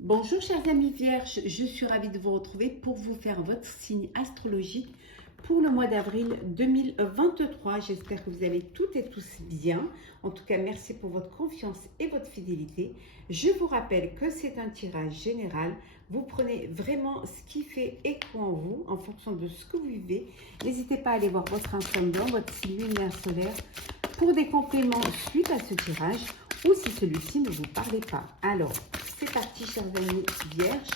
Bonjour chers amis vierges, je suis ravie de vous retrouver pour vous faire votre signe astrologique pour le mois d'avril 2023. J'espère que vous allez toutes et tous bien. En tout cas, merci pour votre confiance et votre fidélité. Je vous rappelle que c'est un tirage général. Vous prenez vraiment ce qui fait écho en vous, en fonction de ce que vous vivez. N'hésitez pas à aller voir votre ascendant, votre signe lunaire solaire, pour des compléments suite à ce tirage, ou si celui-ci ne vous parlait pas. Alors, c'est parti, chers amis vierges,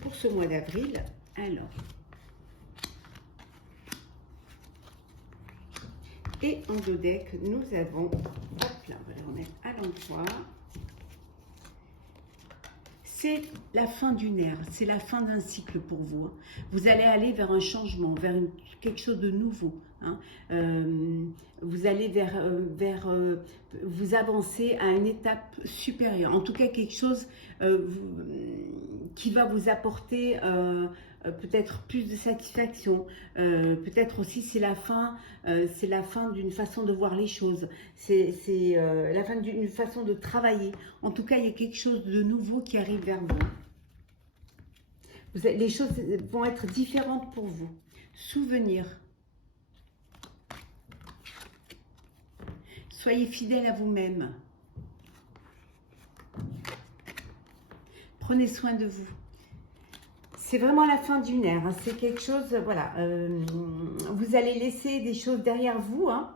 pour ce mois d'avril. Alors, et en deux decks, nous avons, hop là, on va les remettre à l'endroit. C'est la fin d'une ère, c'est la fin d'un cycle pour vous. Vous allez aller vers un changement, vers quelque chose de nouveau. Vous allez vous avancez à une étape supérieure. En tout cas, quelque chose qui va vous apporter peut-être plus de satisfaction. Peut-être aussi c'est la fin d'une façon de voir les choses. C'est la fin d'une façon de travailler. En tout cas, il y a quelque chose de nouveau qui arrive vers vous. Les choses vont être différentes pour vous. Souvenirs. Soyez fidèle à vous-même. Prenez soin de vous. C'est vraiment la fin d'une ère. Hein. C'est quelque chose, voilà. Vous allez laisser des choses derrière vous. Hein.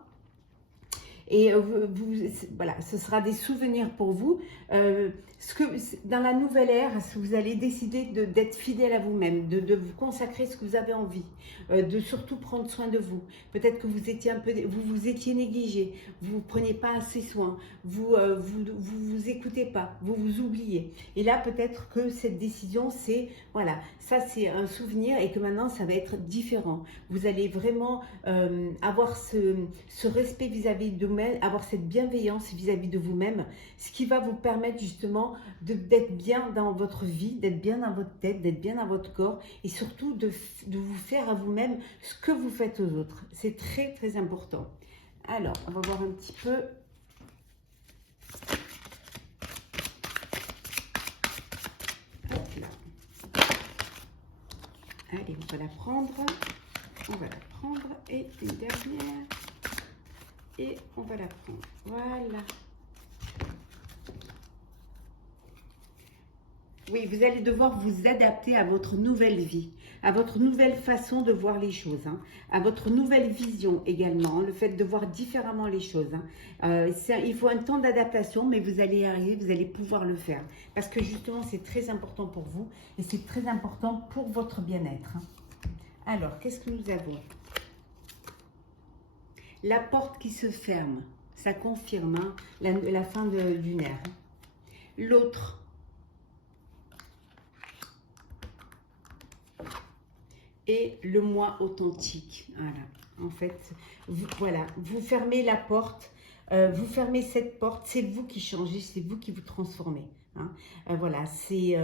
Et voilà, ce sera des souvenirs pour vous. Dans la nouvelle ère, vous allez décider d'être fidèle à vous-même, de vous consacrer ce que vous avez envie, de surtout prendre soin de vous. Peut-être que vous étiez négligé, vous ne preniez pas assez soin, vous écoutez pas, vous vous oubliez. Et là, peut-être que cette décision, c'est, voilà, ça c'est un souvenir et que maintenant, ça va être différent. Vous allez vraiment avoir ce respect vis-à-vis de vous-même, avoir cette bienveillance vis-à-vis de vous-même, ce qui va vous permettre justement d'être bien dans votre vie, d'être bien dans votre tête, d'être bien dans votre corps et surtout de vous faire à vous-même ce que vous faites aux autres. C'est très très important. Alors, on va voir un petit peu. Hop là. Allez, on va la prendre. On va la prendre. Et une dernière. Et on va la prendre. Voilà. Oui, vous allez devoir vous adapter à votre nouvelle vie, à votre nouvelle façon de voir les choses, hein, à votre nouvelle vision également, le fait de voir différemment les choses. Hein. Il faut un temps d'adaptation, mais vous allez y arriver, vous allez pouvoir le faire. Parce que justement, c'est très important pour vous et c'est très important pour votre bien-être. Hein. Alors, qu'est-ce que nous avons? La porte qui se ferme, ça confirme hein, la fin d'une ère. L'autre. Et le moi authentique. Voilà. En fait, voilà, vous fermez la porte, vous fermez cette porte, c'est vous qui changez, c'est vous qui vous transformez. Hein. Voilà, c'est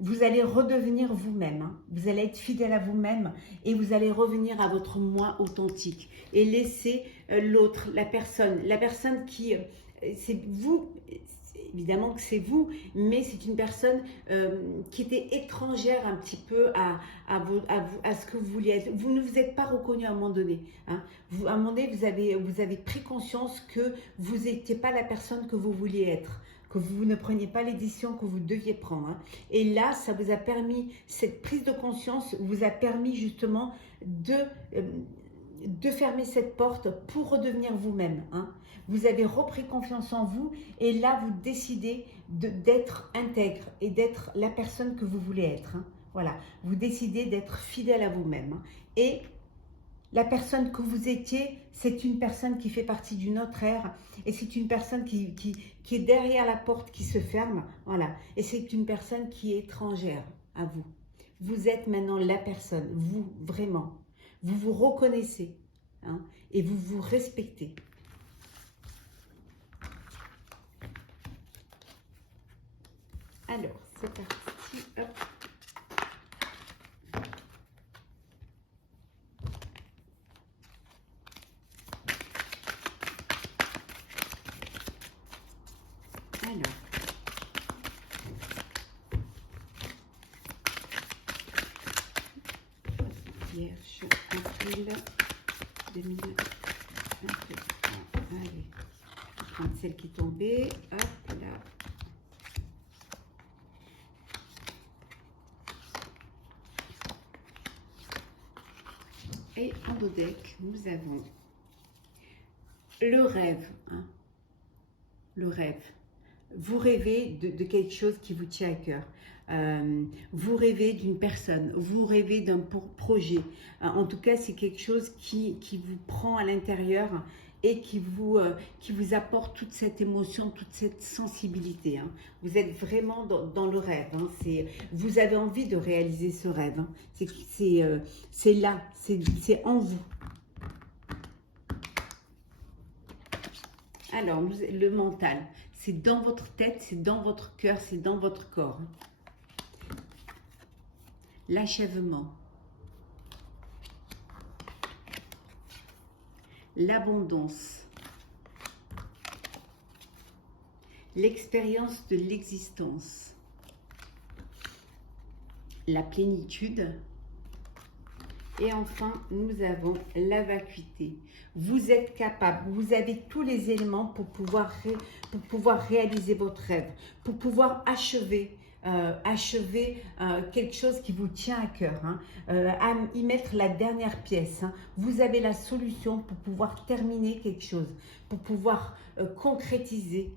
vous allez redevenir vous-même. Hein. Vous allez être fidèle à vous-même et vous allez revenir à votre moi authentique et laisser l'autre, la personne qui, c'est vous. Évidemment que c'est vous, mais c'est une personne qui était étrangère un petit peu à ce que vous vouliez être. Vous ne vous êtes pas reconnu à un moment donné. Hein. À un moment donné, vous avez pris conscience que vous n'étiez pas la personne que vous vouliez être, que vous ne preniez pas les décisions que vous deviez prendre. Hein. Et là, ça vous a permis, cette prise de conscience vous a permis justement de fermer cette porte pour redevenir vous-même. Hein. Vous avez repris confiance en vous et là, vous décidez d'être intègre et d'être la personne que vous voulez être. Hein. Voilà, vous décidez d'être fidèle à vous-même. Hein. Et la personne que vous étiez, c'est une personne qui fait partie d'une autre ère et c'est une personne qui est derrière la porte qui se ferme. Voilà, et c'est une personne qui est étrangère à vous. Vous êtes maintenant la personne, vous, vraiment. Vous vous reconnaissez hein, et vous vous respectez. Alors, c'est parti. Hop. Alors, avril 2023. Allez, je vais prendre celle qui est tombée. Hop là. Et en dos deck, nous avons le rêve. Hein, le rêve. Vous rêvez de quelque chose qui vous tient à cœur. Vous rêvez d'une personne, vous rêvez d'un projet. En tout cas, c'est quelque chose qui vous prend à l'intérieur et qui vous apporte toute cette émotion, toute cette sensibilité. Hein. Vous êtes vraiment dans le rêve. Hein. Vous avez envie de réaliser ce rêve. Hein. C'est là, c'est en vous. Alors, le mental, c'est dans votre tête, c'est dans votre cœur, c'est dans votre corps. L'achèvement. L'abondance. L'expérience de l'existence. La plénitude. Et enfin, nous avons la vacuité. Vous êtes capable, vous avez tous les éléments pour pouvoir réaliser votre rêve, pour pouvoir achever quelque chose qui vous tient à cœur, hein, à y mettre la dernière pièce. Hein. Vous avez la solution pour pouvoir terminer quelque chose, pour pouvoir concrétiser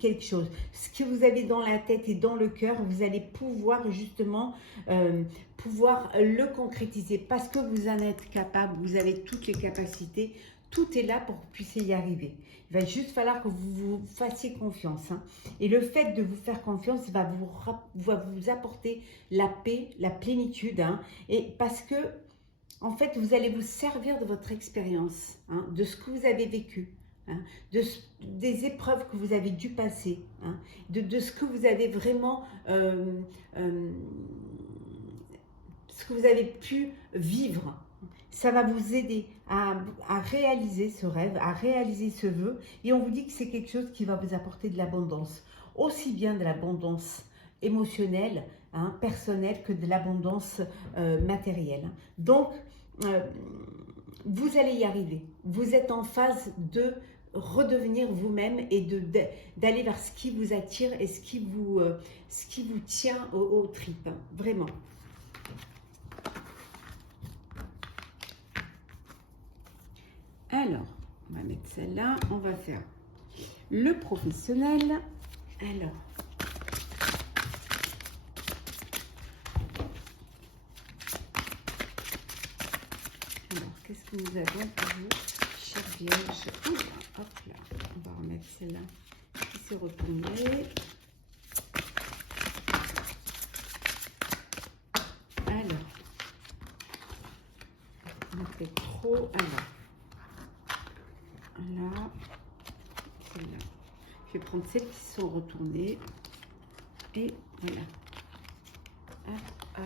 quelque chose. Ce que vous avez dans la tête et dans le cœur, vous allez pouvoir justement pouvoir le concrétiser parce que vous en êtes capable, vous avez toutes les capacités, tout est là pour que vous puissiez y arriver. Il va juste falloir que vous vous fassiez confiance. Hein. Et le fait de vous faire confiance va vous apporter la paix, la plénitude. Hein. Et parce que, en fait, vous allez vous servir de votre expérience, hein, de ce que vous avez vécu. Hein, des épreuves que vous avez dû passer, hein, de ce que vous avez vraiment, ce que vous avez pu vivre. Ça va vous aider à réaliser ce rêve, à réaliser ce vœu. Et on vous dit que c'est quelque chose qui va vous apporter de l'abondance. Aussi bien de l'abondance émotionnelle, hein, personnelle, que de l'abondance matérielle. Donc, vous allez y arriver. Vous êtes en phase de redevenir vous-même et d'aller vers ce qui vous attire et ce qui vous tient aux tripes. Vraiment. Alors, on va mettre celle-là. On va faire le professionnel. Alors, qu'est-ce que nous avons pour vous, chère Vierge? Hop là, on va remettre celle-là qui s'est retournée. Alors, on a fait trop. Alors, là, celle-là. Je vais prendre celles qui sont retournées. Et voilà. Hop, hop.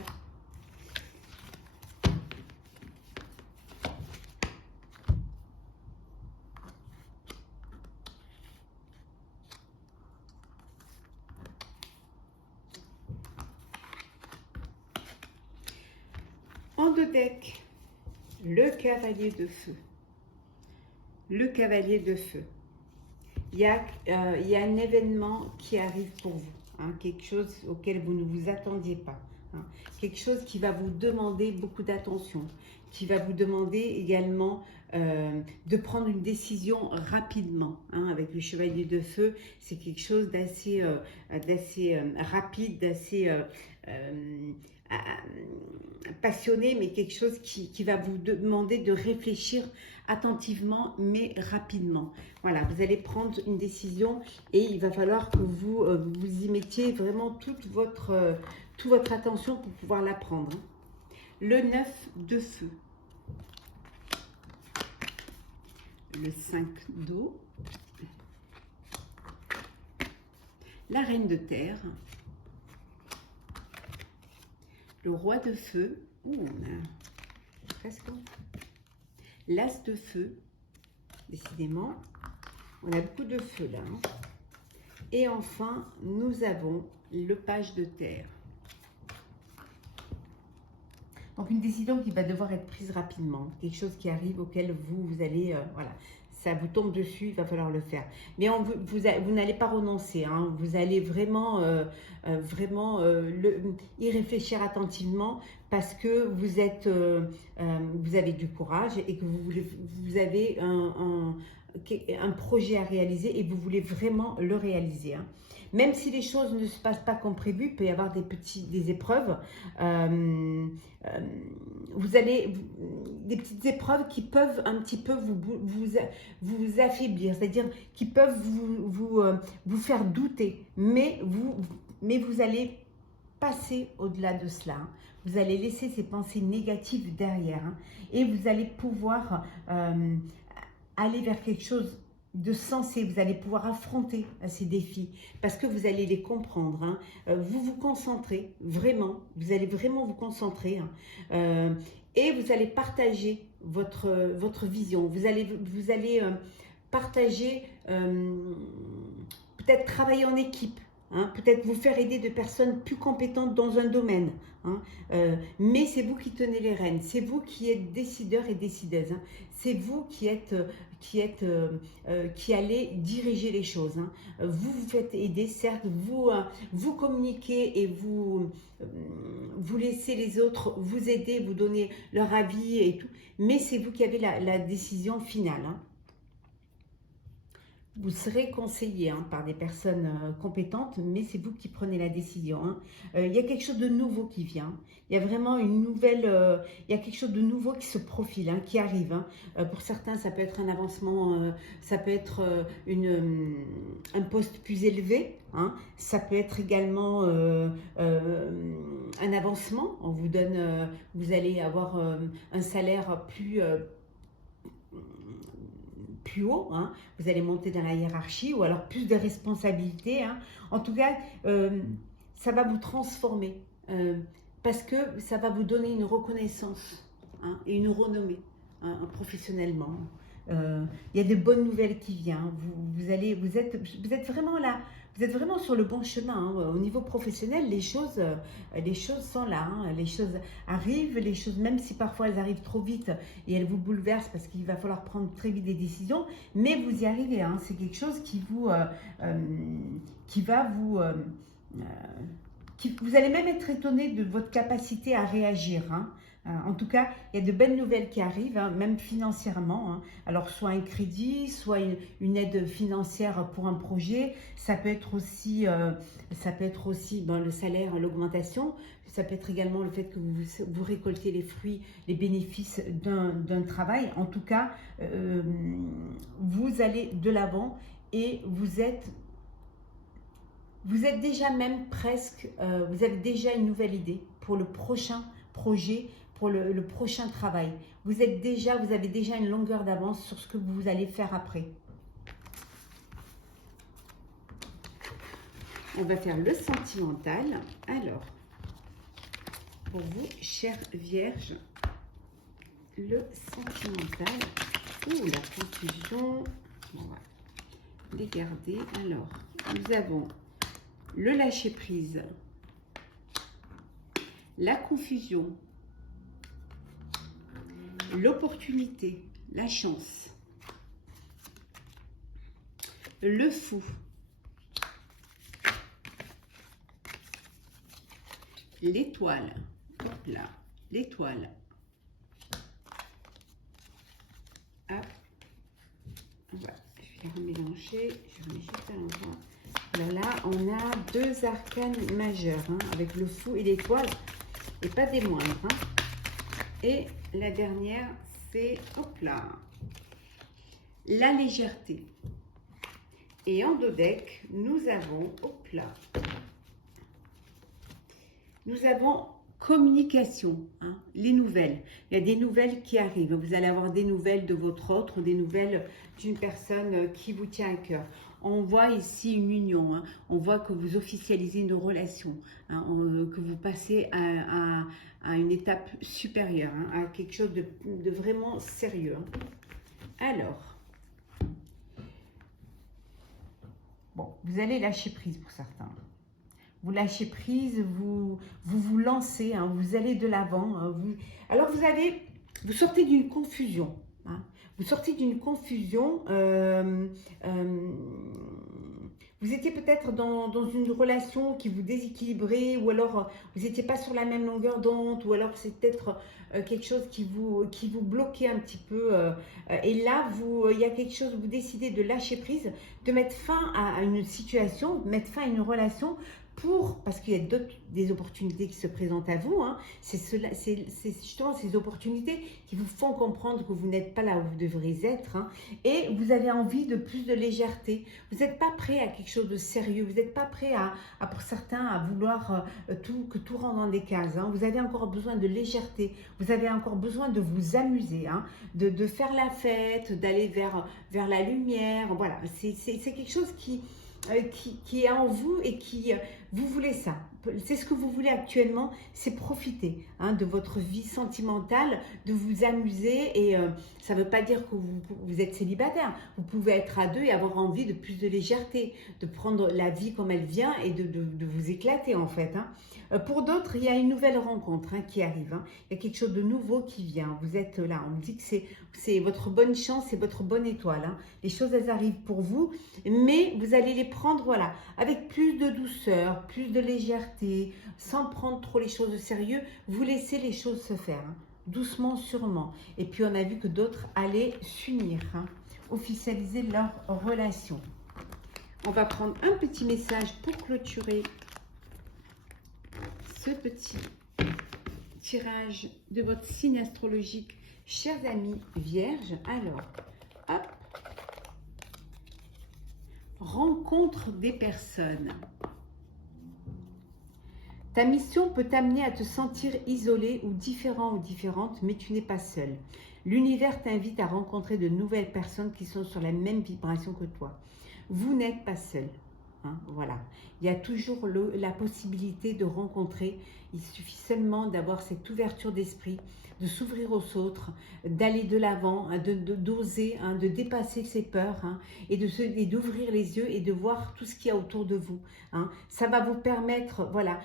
En deux decks, le cavalier de feu. Le cavalier de feu. Il y a un événement qui arrive pour vous. Hein, quelque chose auquel vous ne vous attendiez pas. Hein, quelque chose qui va vous demander beaucoup d'attention. Qui va vous demander également de prendre une décision rapidement. Hein, avec le chevalier de feu, c'est quelque chose d'assez rapide, d'assez passionné, mais quelque chose qui va vous demander de réfléchir attentivement, mais rapidement. Voilà, vous allez prendre une décision et il va falloir que vous y mettiez vraiment toute votre attention pour pouvoir la prendre. Le 9 de feu. Le 5 d'eau. La reine de terre. Le roi de feu. Ouh, on a presque. L'as de feu. Décidément, on a beaucoup de feu là. Hein. Et enfin, nous avons le page de terre. Donc une décision qui va devoir être prise rapidement, quelque chose qui arrive auquel vous allez, voilà, ça vous tombe dessus, il va falloir le faire. Mais vous n'allez pas renoncer, hein, vous allez vraiment, y réfléchir attentivement parce que vous avez du courage et que vous avez un projet à réaliser et vous voulez vraiment le réaliser, hein. Même si les choses ne se passent pas comme prévu, il peut y avoir des épreuves. Vous allez des petites épreuves qui peuvent un petit peu vous affaiblir, c'est-à-dire qui peuvent vous faire douter, mais vous allez passer au-delà de cela, hein. Vous allez laisser ces pensées négatives derrière, hein, et vous allez pouvoir aller vers quelque chose de sensé. Vous allez pouvoir affronter ces défis parce que vous allez les comprendre, hein. Vous vous concentrez vraiment, vous allez vraiment vous concentrer, hein, et vous allez partager votre vision. Vous allez partager, peut-être travailler en équipe, hein, peut-être vous faire aider de personnes plus compétentes dans un domaine, hein, mais c'est vous qui tenez les rênes, c'est vous qui êtes décideur et décideuse, hein, c'est vous qui allez diriger les choses, hein. Vous faites aider, certes, vous communiquez et vous laissez les autres vous aider, vous donner leur avis et tout, mais c'est vous qui avez la décision finale, hein. Vous serez conseillé, hein, par des personnes compétentes, mais c'est vous qui prenez la décision, hein. Il y a quelque chose de nouveau qui vient. Il y a vraiment une nouvelle... il y a quelque chose de nouveau qui se profile, hein, qui arrive, hein. Pour certains, ça peut être un avancement, ça peut être un poste plus élevé, hein. Ça peut être également un avancement. On vous donne, vous allez avoir un salaire plus haut, hein, vous allez monter dans la hiérarchie ou alors plus de responsabilités, hein. En tout cas, ça va vous transformer parce que ça va vous donner une reconnaissance, hein, et une renommée, hein, professionnellement. Il y a de bonnes nouvelles qui viennent. Vous êtes vraiment là. Vous êtes vraiment sur le bon chemin, hein. Au niveau professionnel, les choses sont là, hein. Les choses arrivent, les choses, même si parfois elles arrivent trop vite et elles vous bouleversent parce qu'il va falloir prendre très vite des décisions, mais vous y arrivez, hein. C'est quelque chose qui va vous... vous allez même être étonné de votre capacité à réagir, hein. En tout cas, il y a de belles nouvelles qui arrivent, hein, même financièrement, hein. Alors, soit un crédit, soit une aide financière pour un projet. Ça peut être aussi, le salaire, l'augmentation. Ça peut être également le fait que vous récoltez les fruits, les bénéfices d'un travail. En tout cas, vous allez de l'avant et vous êtes déjà même presque, vous avez déjà une nouvelle idée pour le prochain projet, pour le prochain travail. Vous avez déjà une longueur d'avance sur ce que vous allez faire après. On va faire le sentimental. Alors, pour vous, chère Vierge, le sentimental. Ouh, la confusion. On va les garder. Alors, nous avons le lâcher prise, la confusion, l'opportunité, la chance, le fou, l'étoile, hop là, l'étoile, hop, voilà, je vais remélanger, je remets juste à l'endroit. Alors là, on a deux arcanes majeurs, hein, avec le fou et l'étoile, et pas des moindres, hein. Et la dernière, c'est, hop là, la légèreté. Et en dos deck, nous avons, hop là, nous avons communication, hein, les nouvelles. Il y a des nouvelles qui arrivent. Vous allez avoir des nouvelles de votre autre, des nouvelles d'une personne qui vous tient à cœur. On voit ici une union, hein. On voit que vous officialisez une relation, hein, que vous passez à une étape supérieure, hein, à quelque chose de vraiment sérieux, hein. Alors, bon, vous allez lâcher prise pour certains. vous lâchez prise, vous lancez, hein, vous allez de l'avant. Hein, alors vous sortez d'une confusion. Hein, vous sortez d'une confusion. Vous étiez peut-être dans une relation qui vous déséquilibrait, ou alors vous n'étiez pas sur la même longueur d'onde, ou alors c'est peut-être quelque chose qui vous bloquait un petit peu. Et là, il y a quelque chose, vous décidez de lâcher prise, de mettre fin à une situation, mettre fin à une relation, parce qu'il y a des opportunités qui se présentent à vous. Hein. C'est justement ces opportunités qui vous font comprendre que vous n'êtes pas là où vous devriez être. Hein. Et vous avez envie de plus de légèreté. Vous n'êtes pas prêt à quelque chose de sérieux. Vous n'êtes pas prêt pour certains, à vouloir que tout rentre dans des cases. Hein. Vous avez encore besoin de légèreté. Vous avez encore besoin de vous amuser, hein, de faire la fête, d'aller vers la lumière. Voilà, c'est quelque chose qui est en vous et vous voulez ça. C'est ce que vous voulez actuellement, c'est profiter, hein, de votre vie sentimentale, de vous amuser. Et ça ne veut pas dire que vous êtes célibataire. Vous pouvez être à deux et avoir envie de plus de légèreté, de prendre la vie comme elle vient et de vous éclater en fait. Hein. Pour d'autres, il y a une nouvelle rencontre, hein, qui arrive. Hein. Il y a quelque chose de nouveau qui vient. Vous êtes là, on me dit que c'est votre bonne chance, c'est votre bonne étoile. Hein. Les choses, elles arrivent pour vous, mais vous allez les prendre, voilà, avec plus de douceur, plus de légèreté, sans prendre trop les choses au sérieux. Vous laissez les choses se faire, hein, doucement, sûrement. Et puis, on a vu que d'autres allaient s'unir, hein, officialiser leur relation. On va prendre un petit message pour clôturer ce petit tirage de votre signe astrologique, chers amis vierges. Alors, hop, rencontre des personnes. Ta mission peut t'amener à te sentir isolé ou différent ou différente, mais tu n'es pas seul. L'univers t'invite à rencontrer de nouvelles personnes qui sont sur la même vibration que toi. Vous n'êtes pas seul. Hein, voilà. Il y a toujours la possibilité de rencontrer. Il suffit seulement d'avoir cette ouverture d'esprit, de s'ouvrir aux autres, d'aller de l'avant, hein, d'oser, hein, de dépasser ses peurs, hein, et d'ouvrir les yeux et de voir tout ce qu'il y a autour de vous. Hein. Ça va vous permettre, voilà,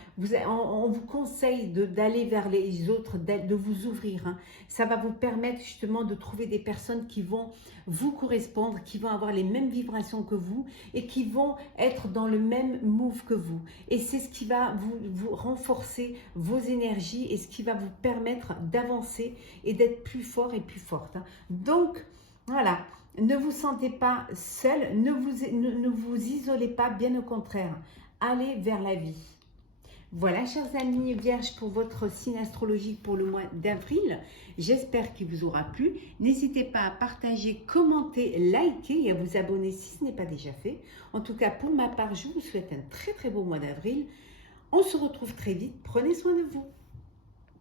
on vous conseille d'aller vers les autres, de vous ouvrir. Hein. Ça va vous permettre justement de trouver des personnes qui vont vous correspondre, qui vont avoir les mêmes vibrations que vous et qui vont être dans le même move que vous. Et c'est ce qui va vous renforcer vos énergies et ce qui va vous permettre d'avancer et d'être plus fort et plus forte. Hein. Donc, voilà, ne vous sentez pas seul, ne vous isolez pas, bien au contraire. Allez vers la vie. Voilà, chers amis vierges, pour votre signe astrologique pour le mois d'avril. J'espère qu'il vous aura plu. N'hésitez pas à partager, commenter, liker et à vous abonner si ce n'est pas déjà fait. En tout cas, pour ma part, je vous souhaite un très très beau mois d'avril. On se retrouve très vite. Prenez soin de vous.